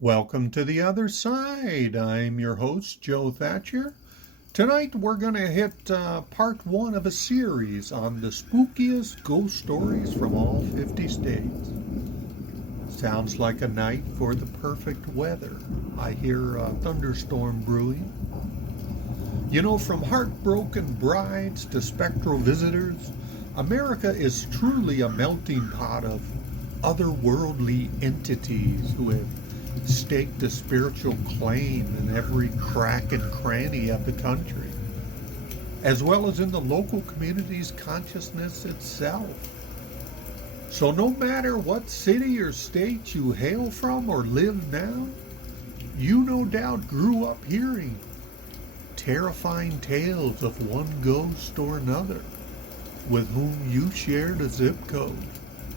Welcome to the other side. I'm your host, Joe Thatcher. Tonight we're going to hit part one of a series on the spookiest ghost stories from all 50 states. Sounds like a night for the perfect weather. I hear a thunderstorm brewing. You know, from heartbroken brides to spectral visitors, America is truly a melting pot of otherworldly entities who have staked a spiritual claim in every crack and cranny of the country, as well as in the local community's consciousness itself. So no matter what city or state you hail from or live now, you no doubt grew up hearing terrifying tales of one ghost or another with whom you shared a zip code.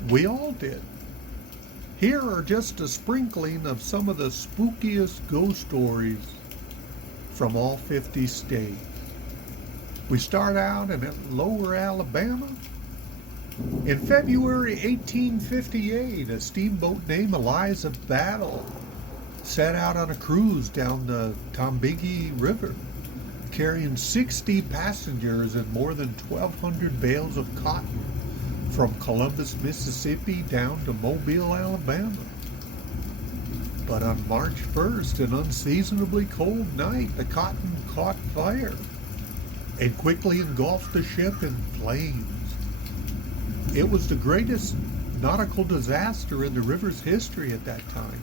We all did. Here are just a sprinkling of some of the spookiest ghost stories from all 50 states. We start out in Lower Alabama. In February 1858, a steamboat named Eliza Battle set out on a cruise down the Tombigbee River, carrying 60 passengers and more than 1,200 bales of cotton from Columbus, Mississippi down to Mobile, Alabama. But on March 1st, an unseasonably cold night, the cotton caught fire and quickly engulfed the ship in flames. It was the greatest nautical disaster in the river's history at that time,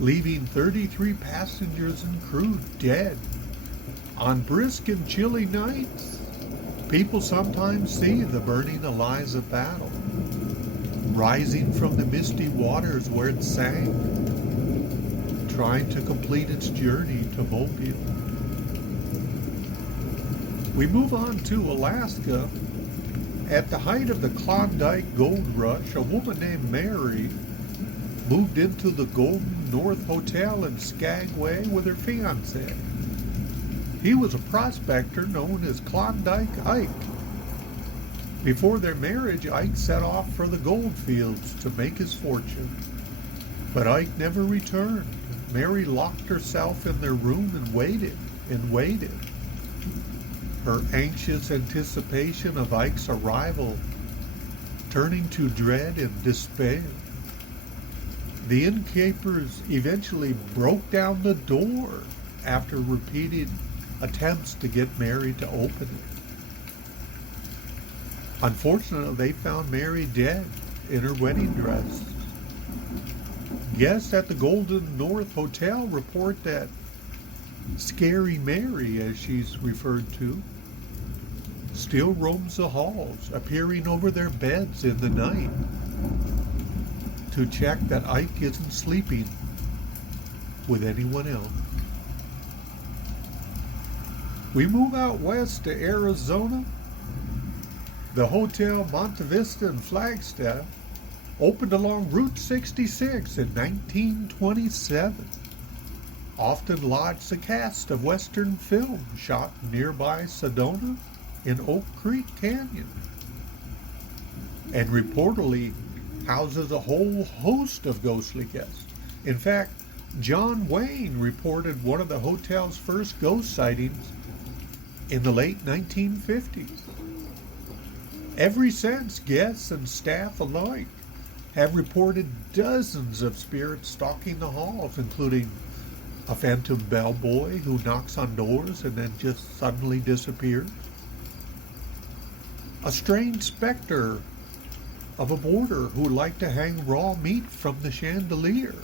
leaving 33 passengers and crew dead. On brisk and chilly nights, people sometimes see the burning Eliza Battle rising from the misty waters where it sank, trying to complete its journey to Mobile. We move on to Alaska. At the height of the Klondike Gold Rush, a woman named Mary moved into the Golden North Hotel in Skagway with her fiancé. He was a prospector known as Klondike Ike. Before their marriage, Ike set off for the gold fields to make his fortune. But Ike never returned. Mary locked herself in their room and waited and waited. Her anxious anticipation of Ike's arrival turning to dread and despair. The innkeepers eventually broke down the door after repeated attempts to get Mary to open it. Unfortunately, they found Mary dead in her wedding dress. Guests at the Golden North Hotel report that Scary Mary, as she's referred to, still roams the halls, appearing over their beds in the night to check that Ike isn't sleeping with anyone else. We move out west to Arizona. The Hotel Monte Vista in Flagstaff opened along Route 66 in 1927. Often lodged a cast of Western film shot nearby Sedona in Oak Creek Canyon, and reportedly houses a whole host of ghostly guests. In fact, John Wayne reported one of the hotel's first ghost sightings in the late 1950s. Ever since, guests and staff alike have reported dozens of spirits stalking the halls, including a phantom bellboy who knocks on doors and then just suddenly disappears, a strange specter of a boarder who would like to hang raw meat from the chandelier,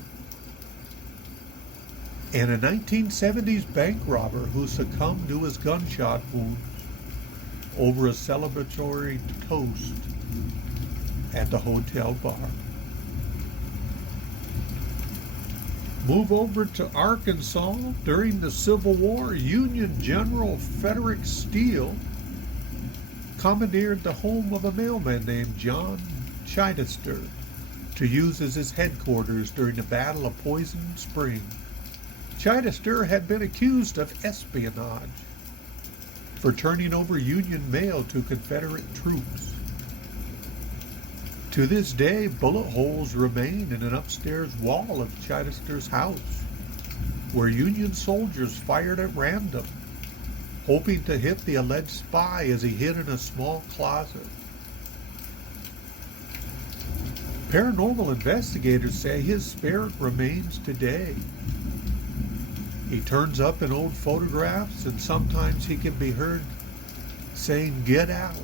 and a 1970s bank robber who succumbed to his gunshot wounds over a celebratory toast at the hotel bar. Move over to Arkansas. During the Civil War, Union General Frederick Steele commandeered the home of a mailman named John Chittister to use as his headquarters during the Battle of Poison Spring. Chittister had been accused of espionage for turning over Union mail to Confederate troops. To this day, bullet holes remain in an upstairs wall of Chichester's house, where Union soldiers fired at random, hoping to hit the alleged spy as he hid in a small closet. Paranormal investigators say his spirit remains today. He turns up in old photographs, and sometimes he can be heard saying "get out"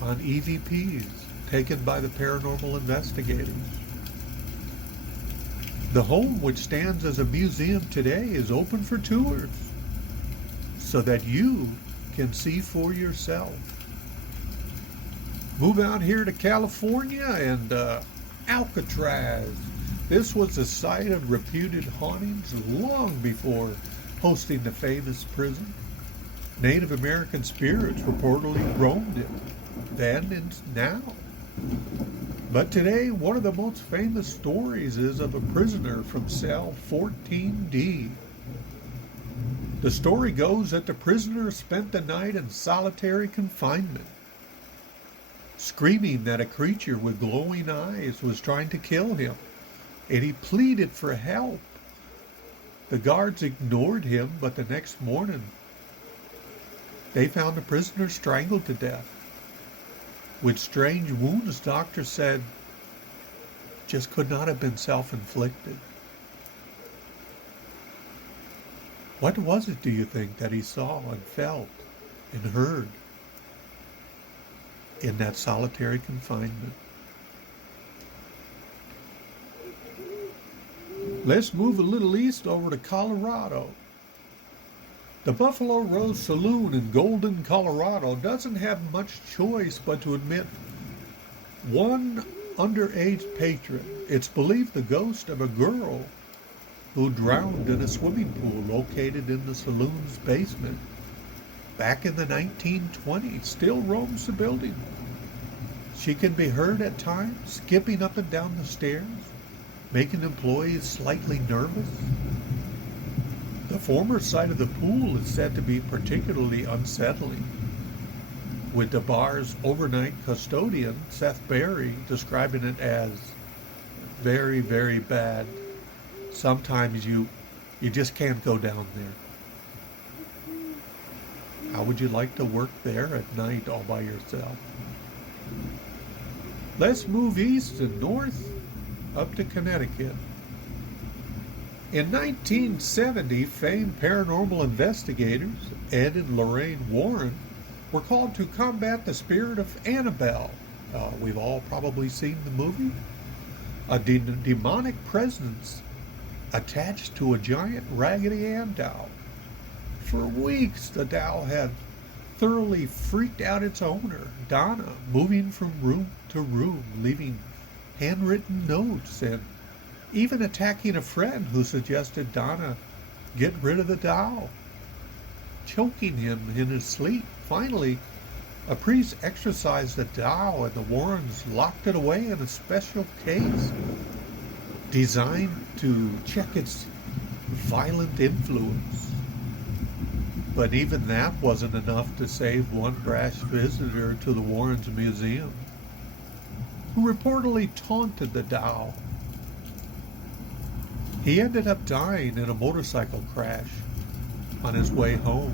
on EVPs taken by the paranormal investigators. The home, which stands as a museum today, is open for tours so that you can see for yourself. Move out here to California and Alcatraz. This was the site of reputed hauntings long before hosting the famous prison. Native American spirits reportedly roamed it then and now. But today, one of the most famous stories is of a prisoner from cell 14D. The story goes that the prisoner spent the night in solitary confinement, screaming that a creature with glowing eyes was trying to kill him, and he pleaded for help. The guards ignored him, but the next morning, they found the prisoner strangled to death, with strange wounds doctors said just could not have been self-inflicted. What was it, do you think, that he saw and felt and heard in that solitary confinement? Let's move a little east over to Colorado. The Buffalo Rose Saloon in Golden, Colorado doesn't have much choice but to admit one underage patron. It's believed the ghost of a girl who drowned in a swimming pool located in the saloon's basement back in the 1920s still roams the building. She can be heard at times skipping up and down the stairs, making employees slightly nervous. The former site of the pool is said to be particularly unsettling, with the bar's overnight custodian, Seth Berry, describing it as very, very bad. Sometimes you just can't go down there. How would you like to work there at night all by yourself? Let's move east and north up to Connecticut. In 1970, famed paranormal investigators Ed and Lorraine Warren were called to combat the spirit of Annabelle. We've all probably seen the movie. A demonic presence attached to a giant Raggedy Ann doll. For weeks, the doll had thoroughly freaked out its owner, Donna, moving from room to room, leaving handwritten notes and even attacking a friend who suggested Donna get rid of the doll, choking him in his sleep. Finally, a priest exorcised the doll and the Warrens locked it away in a special case designed to check its violent influence. But even that wasn't enough to save one brash visitor to the Warrens Museum, who reportedly taunted the doll. He ended up dying in a motorcycle crash on his way home.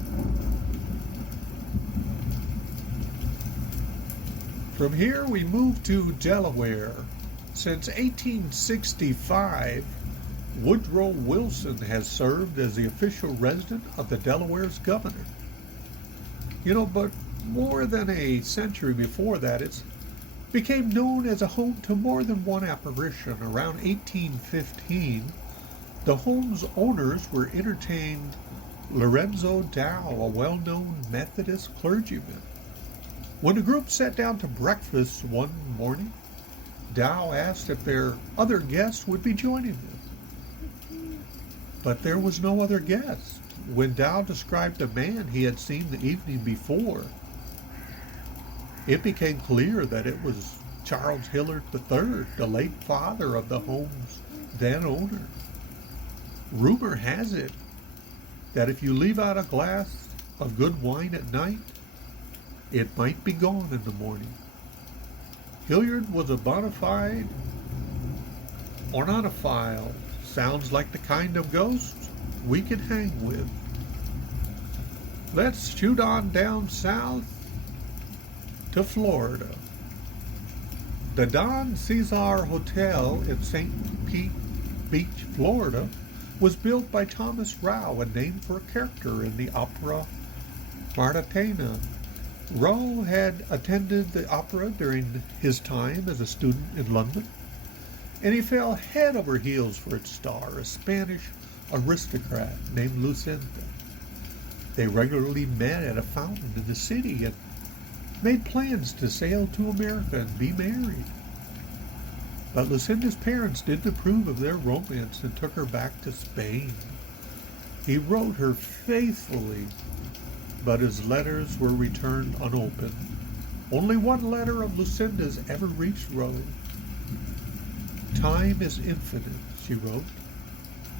From here we move to Delaware. Since 1865, Woodrow Wilson has served as the official resident of the Delaware's governor. But more than a century before that, it became known as a home to more than one apparition. Around 1815, the home's owners were entertained Lorenzo Dow, a well-known Methodist clergyman. When the group sat down to breakfast one morning, Dow asked if their other guests would be joining them. But there was no other guest. When Dow described the man he had seen the evening before, it became clear that it was Charles Hillard III, the late father of the home's then owner. Rumor has it that if you leave out a glass of good wine at night, it might be gone in the morning. Hilliard was a bona fide or not a file. Sounds like the kind of ghost we could hang with. Let's shoot on down south to Florida. The Don Cesar Hotel in St. Pete Beach, Florida, was built by Thomas Rao and named for a character in the opera Martena. Rao had attended the opera during his time as a student in London, and he fell head over heels for its star, a Spanish aristocrat named Lucinda. They regularly met at a fountain in the city and made plans to sail to America and be married. But Lucinda's parents didn't approve of their romance and took her back to Spain. He wrote her faithfully, but his letters were returned unopened. Only one letter of Lucinda's ever reached Rose. Time is infinite, she wrote.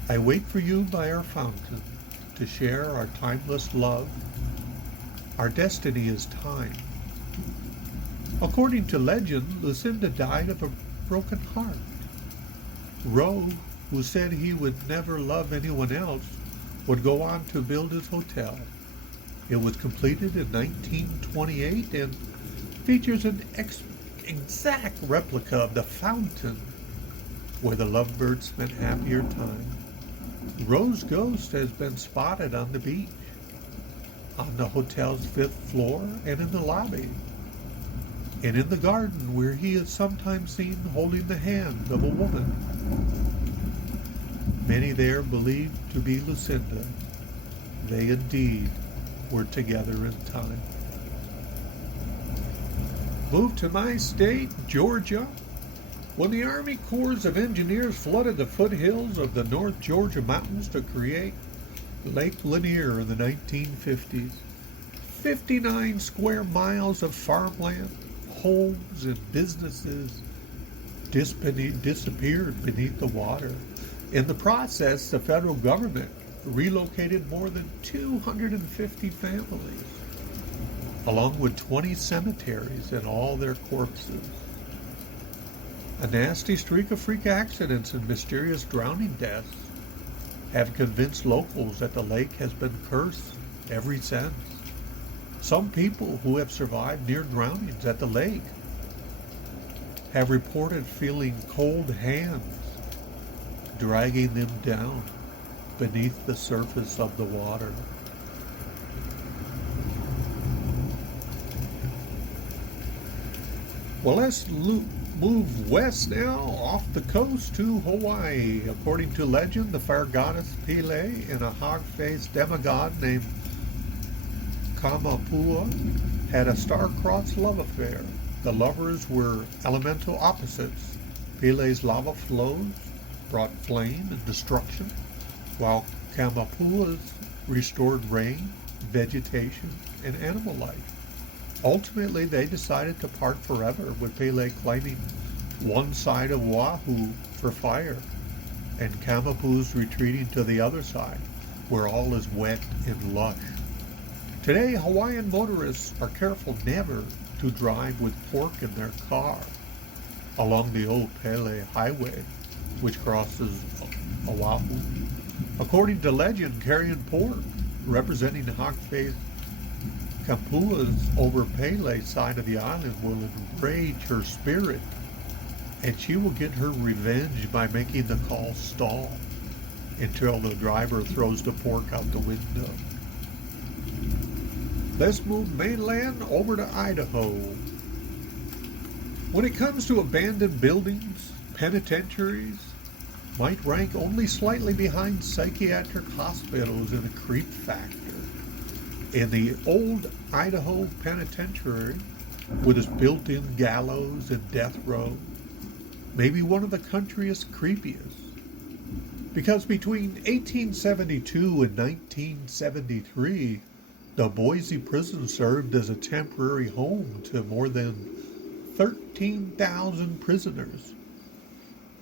I wait for you by our fountain to share our timeless love. Our destiny is time. According to legend, Lucinda died of a broken heart. Rowe, who said he would never love anyone else, would go on to build his hotel. It was completed in 1928 and features an exact replica of the fountain where the lovebirds spent happier time. Rowe's ghost has been spotted on the beach, on the hotel's 5th floor, and in the lobby, and in the garden where he is sometimes seen holding the hand of a woman. Many there believed to be Lucinda. They indeed were together in time. Moved to my state, Georgia, when the Army Corps of Engineers flooded the foothills of the North Georgia mountains to create Lake Lanier in the 1950s. 59 square miles of farmland, homes, and businesses disappeared beneath the water. In the process, the federal government relocated more than 250 families, along with 20 cemeteries and all their corpses. A nasty streak of freak accidents and mysterious drowning deaths have convinced locals that the lake has been cursed ever since. Some people who have survived near drownings at the lake have reported feeling cold hands dragging them down beneath the surface of the water. Well, let's move west now, off the coast to Hawaii. According to legend, the fire goddess Pele and a hog-faced demigod named Kamapua had a star-crossed love affair. The lovers were elemental opposites. Pele's lava flows brought flame and destruction, while Kamapua's restored rain, vegetation, and animal life. Ultimately, they decided to part forever, with Pele claiming one side of Oahu for fire, and Kamapu's retreating to the other side, where all is wet and lush. Today, Hawaiian motorists are careful never to drive with pork in their car along the old Pele Highway, which crosses Oahu. According to legend, carrying pork, representing the hog-faced Kapua's over Pele's side of the island, will enrage her spirit, and she will get her revenge by making the car stall until the driver throws the pork out the window. Let's move mainland over to Idaho. When it comes to abandoned buildings, penitentiaries might rank only slightly behind psychiatric hospitals in a creep factor. In the old Idaho Penitentiary, with its built-in gallows and death row, may be one of the country's creepiest. Because between 1872 and 1973, the Boise prison served as a temporary home to more than 13,000 prisoners,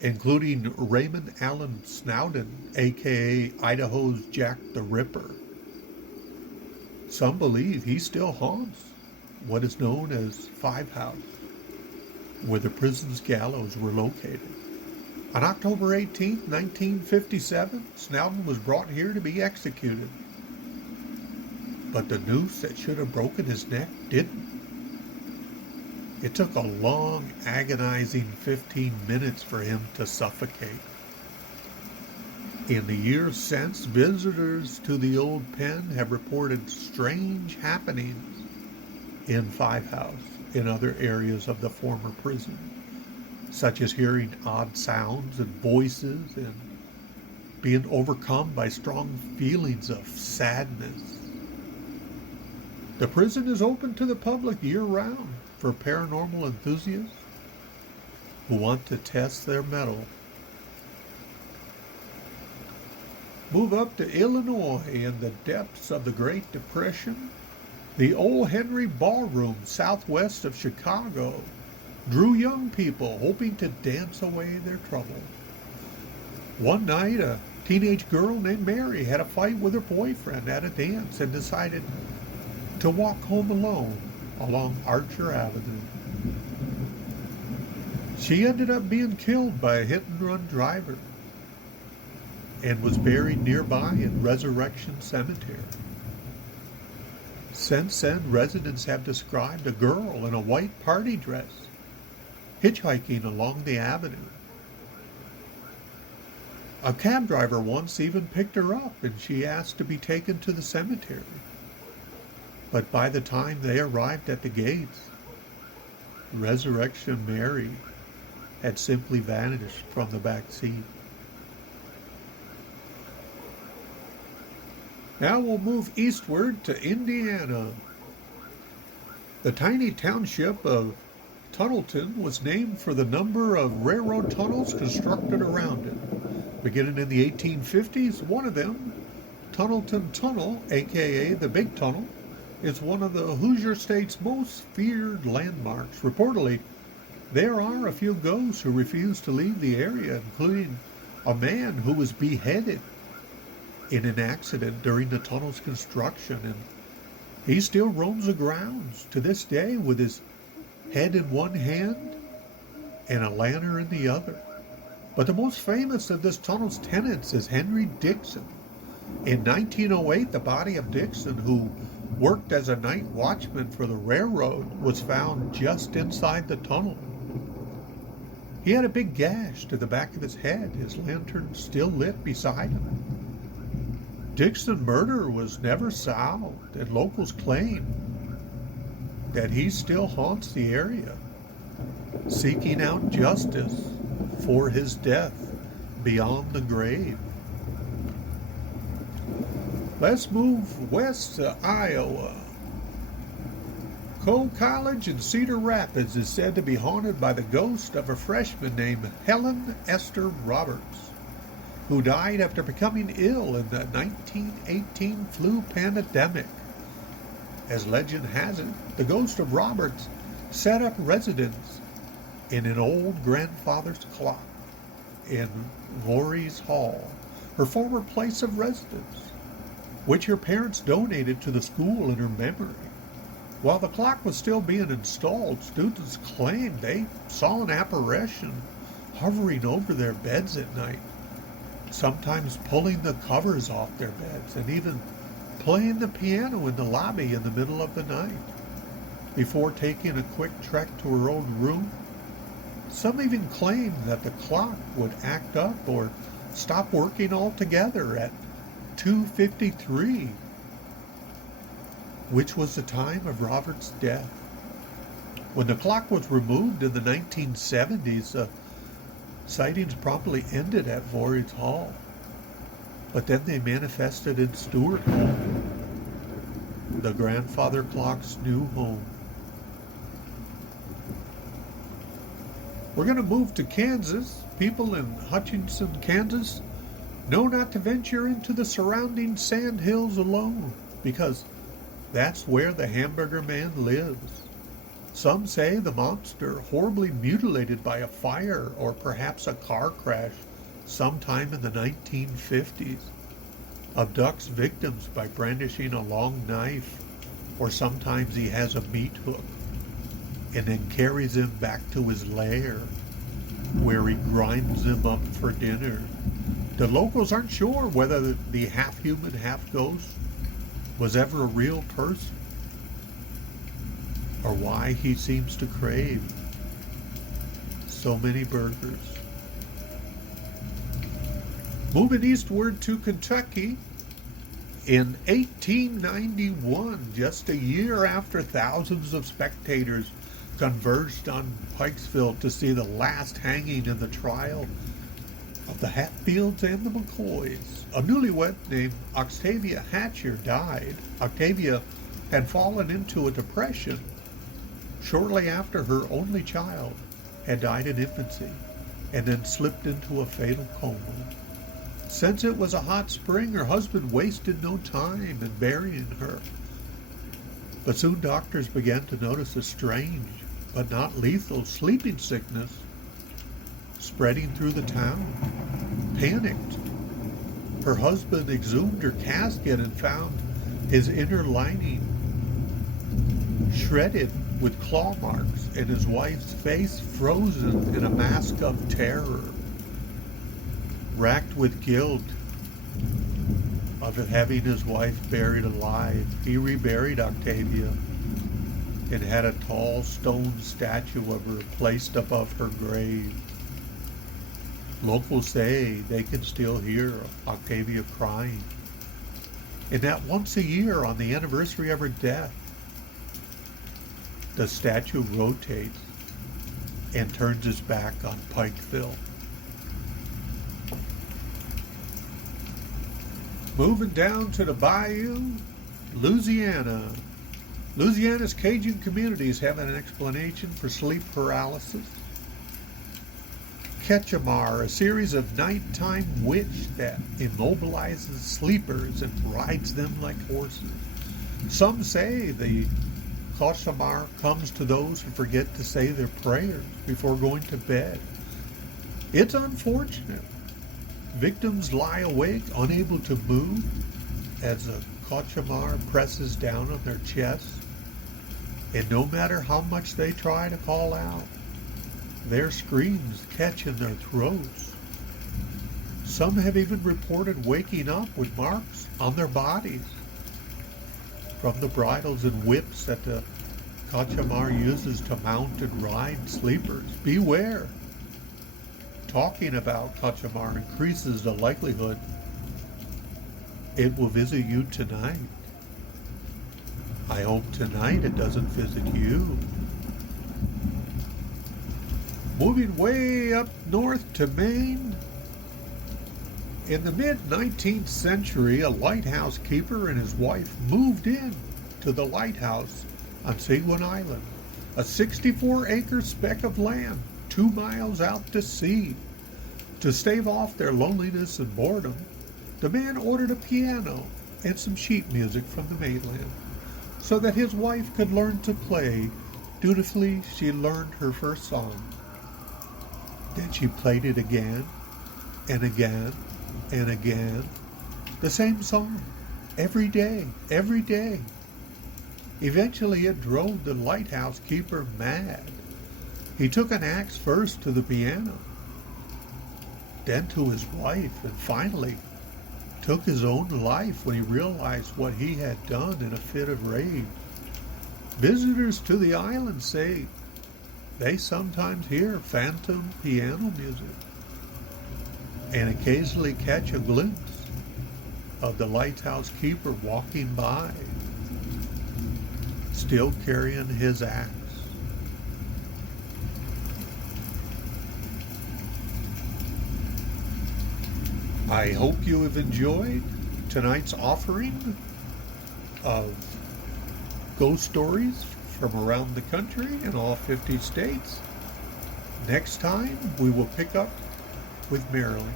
including Raymond Allen Snowden, a.k.a. Idaho's Jack the Ripper. Some believe he still haunts what is known as Five House. where the prison's gallows were located. On October 18, 1957, Snowden was brought here to be executed. But the noose that should have broken his neck didn't. It took a long, agonizing 15 minutes for him to suffocate. In the years since, visitors to the old pen have reported strange happenings in Five House in other areas of the former prison, such as hearing odd sounds and voices and being overcome by strong feelings of sadness. The prison is open to the public year-round for paranormal enthusiasts who want to test their mettle. Move up to Illinois in the depths of the Great Depression. The Old Henry Ballroom southwest of Chicago drew young people hoping to dance away their trouble. One night, a teenage girl named Mary had a fight with her boyfriend at a dance and decided to walk home alone along Archer Avenue. She ended up being killed by a hit-and-run driver and was buried nearby in Resurrection Cemetery. Since then, residents have described a girl in a white party dress hitchhiking along the avenue. A cab driver once even picked her up and she asked to be taken to the cemetery. But by the time they arrived at the gates, Resurrection Mary had simply vanished from the back seat. Now we'll move eastward to Indiana. The tiny township of Tunnelton was named for the number of railroad tunnels constructed around it. Beginning in the 1850s, one of them, Tunnelton Tunnel, aka the Big Tunnel, is one of the Hoosier State's most feared landmarks. Reportedly, there are a few ghosts who refuse to leave the area, including a man who was beheaded in an accident during the tunnel's construction, and he still roams the grounds to this day with his head in one hand and a lantern in the other. But the most famous of this tunnel's tenants is Henry Dixon. In 1908, the body of Dixon, who worked as a night watchman for the railroad, was found just inside the tunnel. He had a big gash to the back of his head, his lantern still lit beside him. Dixon's murder was never solved, and locals claim that he still haunts the area, seeking out justice for his death beyond the grave. Let's move west to Iowa. Cole College in Cedar Rapids is said to be haunted by the ghost of a freshman named Helen Esther Roberts, who died after becoming ill in the 1918 flu pandemic. As legend has it, the ghost of Roberts set up residence in an old grandfather's clock in Voorhees Hall, her former place of residence, which her parents donated to the school in her memory. While the clock was still being installed, students claimed they saw an apparition hovering over their beds at night, sometimes pulling the covers off their beds and even playing the piano in the lobby in the middle of the night. Before taking a quick trek to her own room, some even claimed that the clock would act up or stop working altogether at 2:53, which was the time of Robert's death. When the clock was removed in the 1970s, sightings promptly ended at Voorhees Hall, but then they manifested in Stewart Hall, the grandfather clock's new home. We're going to move to Kansas. People in Hutchinson, Kansas, know not to venture into the surrounding sand hills alone, because that's where the Hamburger Man lives. Some say the monster, horribly mutilated by a fire or perhaps a car crash sometime in the 1950s, abducts victims by brandishing a long knife, or sometimes he has a meat hook and then carries him back to his lair, where he grinds him up for dinner. The locals aren't sure whether the half-human, half-ghost was ever a real person, or why he seems to crave so many burgers. Moving eastward to Kentucky, in 1891, just a year after thousands of spectators converged on Pikesville to see the last hanging in the trial of the Hatfields and the McCoys, a newlywed named Octavia Hatcher died. Octavia had fallen into a depression shortly after her only child had died in infancy and then slipped into a fatal coma. Since it was a hot spring, her husband wasted no time in burying her. But soon doctors began to notice a strange but not lethal sleeping sickness spreading through the town. Panicked, her husband exhumed her casket and found his inner lining shredded with claw marks and his wife's face frozen in a mask of terror. Racked with guilt of having his wife buried alive, he reburied Octavia and had a tall stone statue of her placed above her grave. Locals say they can still hear Octavia crying, and that once a year on the anniversary of her death, the statue rotates and turns its back on Pikeville. Moving down to the bayou, Louisiana. Louisiana's Cajun communities have an explanation for sleep paralysis. Ketchamar, a series of nighttime witch that immobilizes sleepers and rides them like horses. Some say the Ketchamar comes to those who forget to say their prayers before going to bed. It's unfortunate. Victims lie awake, unable to move, as a Ketchamar presses down on their chests, and no matter how much they try to call out, their screams catch in their throats. Some have even reported waking up with marks on their bodies from the bridles and whips that the Ketchamar uses to mount and ride sleepers. Beware. Talking about Ketchamar increases the likelihood it will visit you tonight. I hope tonight it doesn't visit you. Moving way up north to Maine. In the mid-19th century, a lighthouse keeper and his wife moved in to the lighthouse on Seguin Island, a 64-acre speck of land 2 miles out to sea. To stave off their loneliness and boredom, the man ordered a piano and some sheet music from the mainland so that his wife could learn to play. Dutifully, she learned her first song. Then she played it again and again and again, the same song, every day, every day. Eventually it drove the lighthouse keeper mad. He took an axe first to the piano, then to his wife, and finally took his own life when he realized what he had done in a fit of rage. Visitors to the island say they sometimes hear phantom piano music and occasionally catch a glimpse of the lighthouse keeper walking by, still carrying his axe. I hope you have enjoyed tonight's offering of ghost stories from around the country in all 50 states. Next time, we will pick up with Maryland.